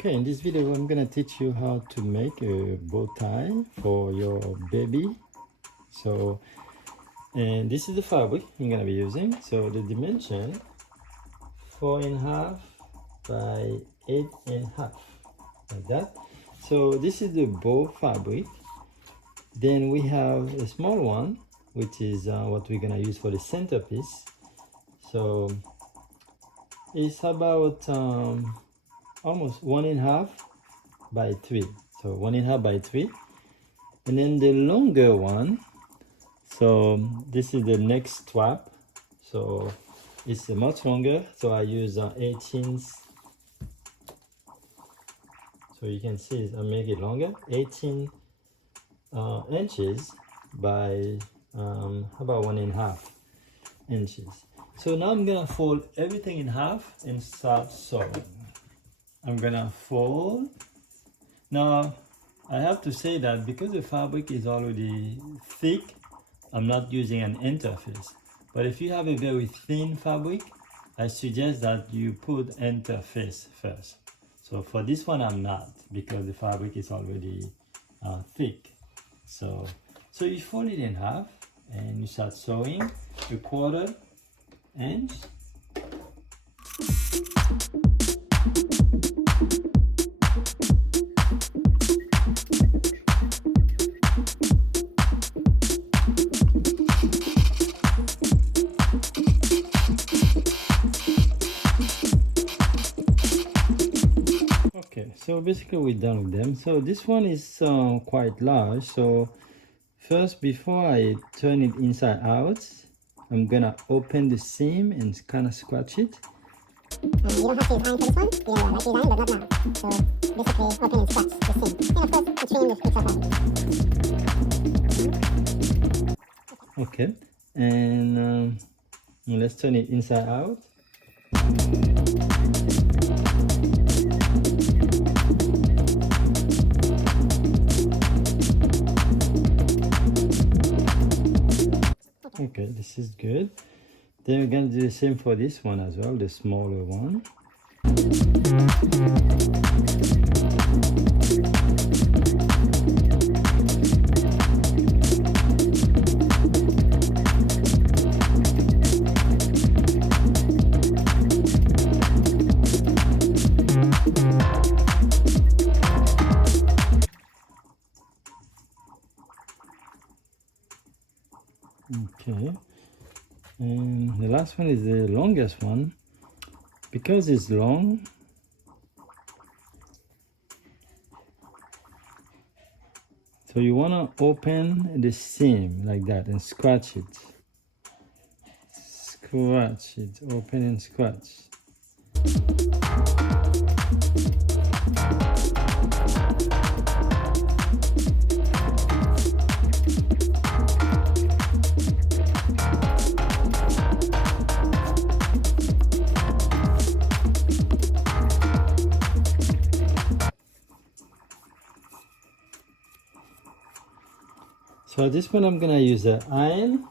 Okay, in this video I'm gonna teach you how to make a bow tie for your baby. So, and this is the fabric I'm gonna be using. So the dimension 4.5 by 8.5, like that. So this is the bow fabric. Then we have a small one, which is what we're gonna use for the centerpiece. So it's about almost 1.5 by 3. So 1.5 by 3. And then the longer one, so this is the next strap. So it's much longer. So I use 18. So you can see I make it longer, 18 inches by about 1.5 inches. So now I'm gonna fold everything in half and start sewing. I'm gonna fold. Now I have to say that because the fabric is already thick, I'm not using an interface. But if you have a very thin fabric, I suggest that you put interface first. So for this one I'm not, because the fabric is already thick. So you fold it in half and you start sewing a 1/4 inch. Okay, so basically we're done with them. So this one is quite large. So first, before I turn it inside out, I'm gonna open the seam and kind of scratch it. You don't have to use iron for this one. You like use iron, but not now. So basically open and scratch the seam. And of course the trim is itself out. Okay, and let's turn it inside out. Okay, this is good. Then we're gonna do the same for this one as well, the smaller one. Okay, and the last one is the longest one. Because it's long, so you want to open the seam like that and scratch it. Scratch it, open and scratch. So this one I'm gonna use an iron.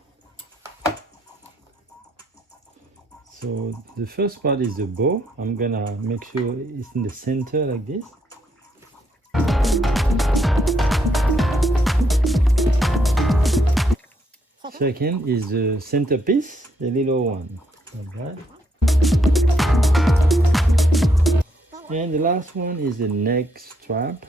So the first part is the bow. I'm gonna make sure it's in the center like this. Second is the centerpiece, the little one. Alright. And the last one is the neck strap.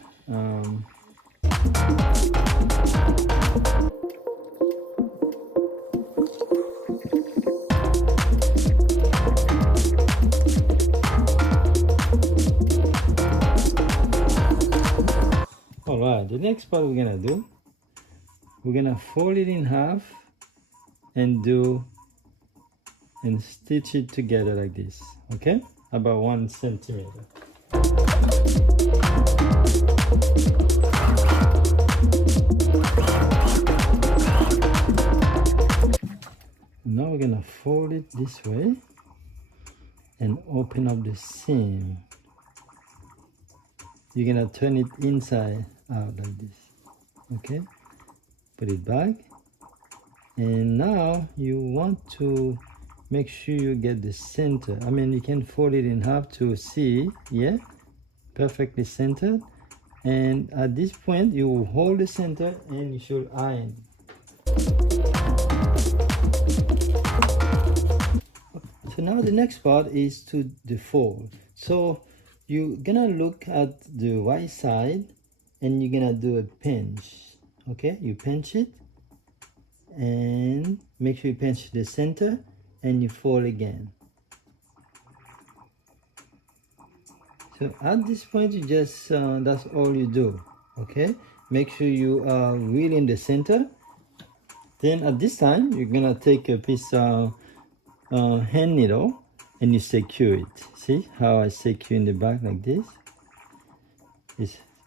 Alright, the next part we're gonna do, we're gonna fold it in half and stitch it together like this, okay? About 1 centimeter. Now we're gonna fold it this way and open up the seam. You're gonna turn it inside out like this, okay? Put it back, and now you want to make sure you get the center. I mean, you can fold it in half to see, yeah? perfectly centered. And at this point, you will hold the center and you should iron. So now the next part is to the fold. So you're gonna look at the right side and you're gonna do a pinch. Okay, you pinch it and make sure you pinch the center and you fold again. So at this point, you just that's all you do. Okay, make sure you are really in the center. Then at this time, you're gonna take a piece of hand needle and you secure it. See how I secure in the back like this?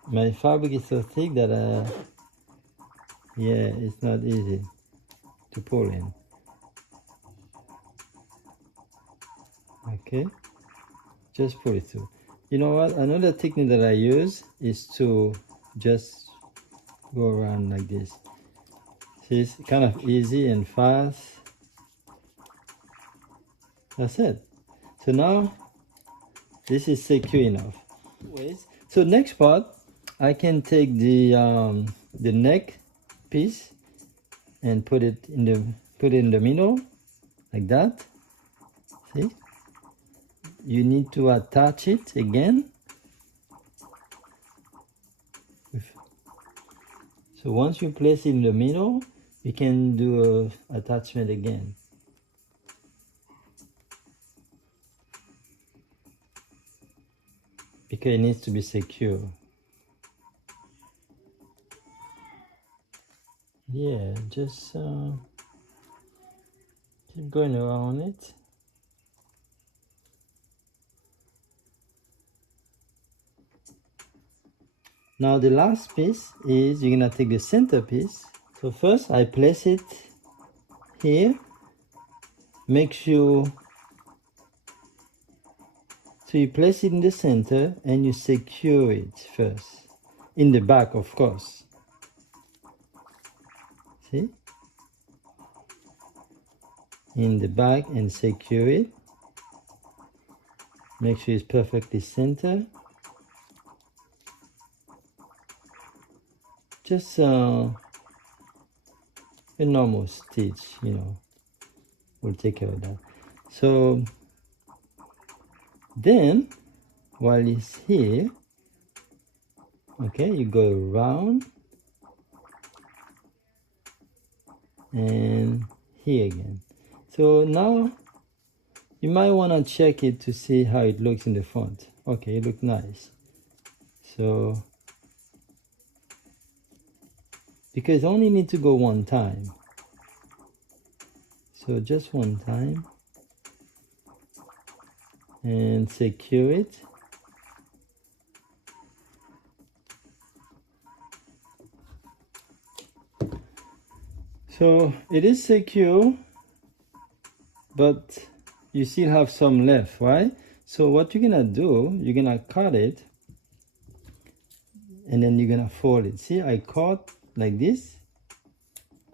My fabric is so thick that yeah, it's not easy to pull in. Okay, just pull it through. You know what? Another technique that I use is to just go around like this. See, it's kind of easy and fast. That's it. So now this is secure enough. Anyways, so next part, I can take the neck piece and put it in the middle like that. See? You need to attach it again. So once you place it in the middle, you can do a attachment again. Because it needs to be secure. Yeah, just keep going around it. Now the last piece is you're gonna take the center piece. So first I place it here. Make sure, so you place it in the center and you secure it first. In the back, of course. See? In the back and secure it. Make sure it's perfectly centered. Just a normal stitch, you know, we'll take care of that. So then, while it's here, okay, you go around and here again. So now you might want to check it to see how it looks in the front. Okay, it looks nice. So because only need to go one time. So just one time and secure it. So it is secure, but you still have some left, right? So what you're gonna do, you're gonna cut it and then you're gonna fold it. See, I cut like this,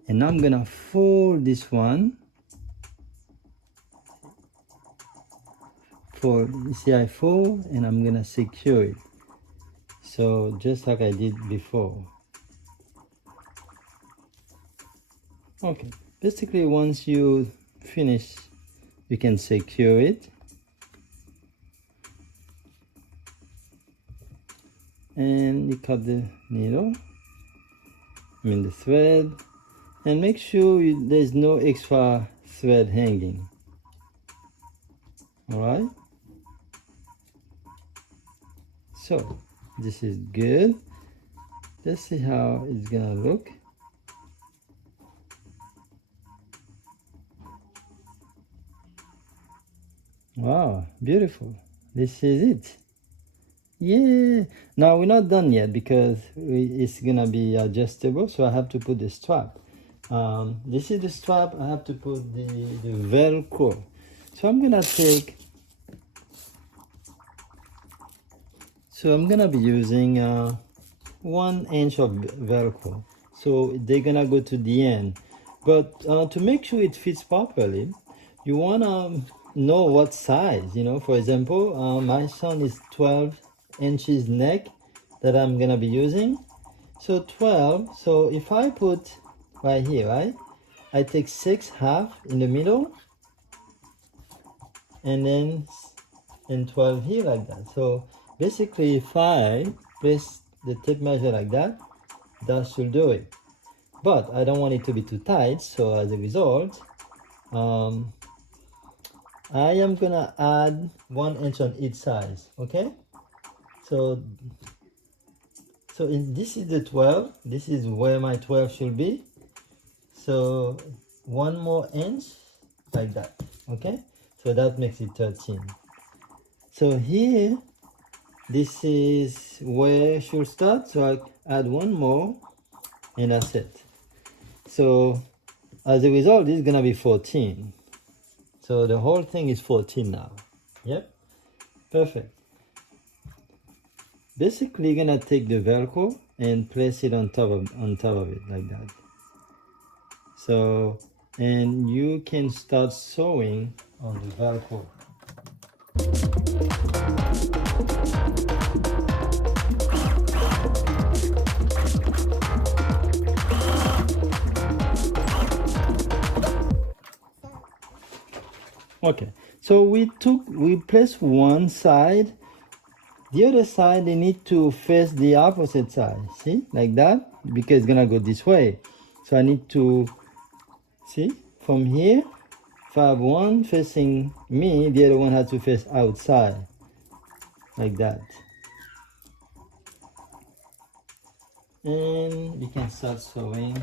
and I'm gonna fold this one. Fold, you see, I fold and I'm gonna secure it. So just like I did before. Okay, basically once you finish, you can secure it. And you cut the needle, the thread, and make sure there's no extra thread hanging. All right, so this is good. Let's see how it's gonna look. Wow, beautiful. This is it. Yeah. Now we're not done yet because it's gonna be adjustable, so I have to put the strap. This is the strap. I have to put the Velcro. So I'm gonna take. So I'm gonna be using 1 inch of Velcro. So they're gonna go to the end. But to make sure it fits properly, you wanna know what size. You know, for example, my son is 12 inches neck that I'm gonna be using. So 12, so if I put right here, right, I take 6 half in the middle and then and 12 here like that. So basically if I place the tape measure like that, that should do it. But I don't want it to be too tight, so as a result, I am gonna add 1 inch on each side, okay? So this is the 12, this is where my 12 should be. So 1 more inch like that, okay? So that makes it 13. So here, this is where it should start, so I add 1 more and that's it. So as a result, this is gonna be 14. So the whole thing is 14 now. Yep, perfect. Basically, you're gonna take the Velcro and place it on top of it like that. So, and you can start sewing on the Velcro. Okay, so we placed one side. The other side, they need to face the opposite side. See, like that, because it's gonna go this way. So I need to see from here. If I have one facing me, the other one has to face outside, like that. And you can start sewing.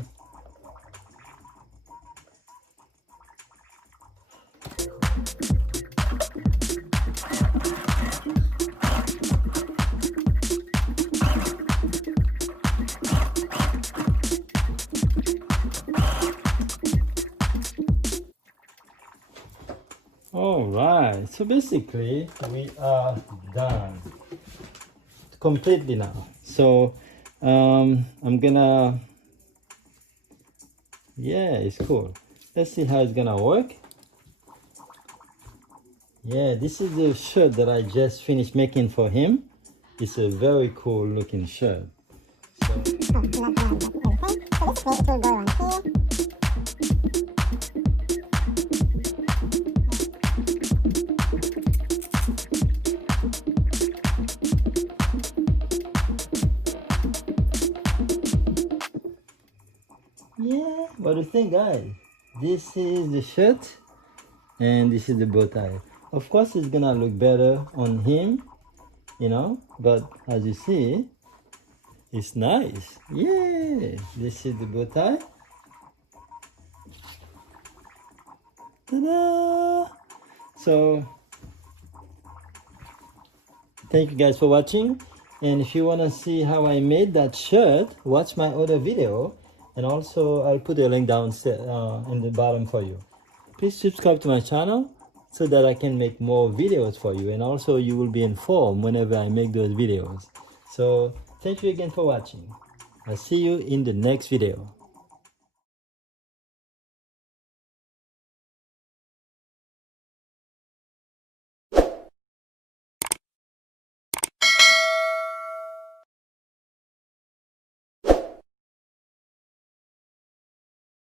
All right, so basically we are done completely now. So I'm gonna, yeah, it's cool. Let's see how it's gonna work. Yeah, this is the shirt that I just finished making for him. It's a very cool looking shirt. So basically it will go on here. yeah, what do you think, guys? This is the shirt and this is the bow tie. Of course, it's gonna look better on him, you know, but as you see, it's nice. Yeah, this is the bow tie. Ta-da! So thank you guys for watching, and if you want to see how I made that shirt, watch my other video, and also I'll put a link down in the bottom for you. Please subscribe to my channel so that I can make more videos for you, and also you will be informed whenever I make those videos. So thank you again for watching. I'll see you in the next video.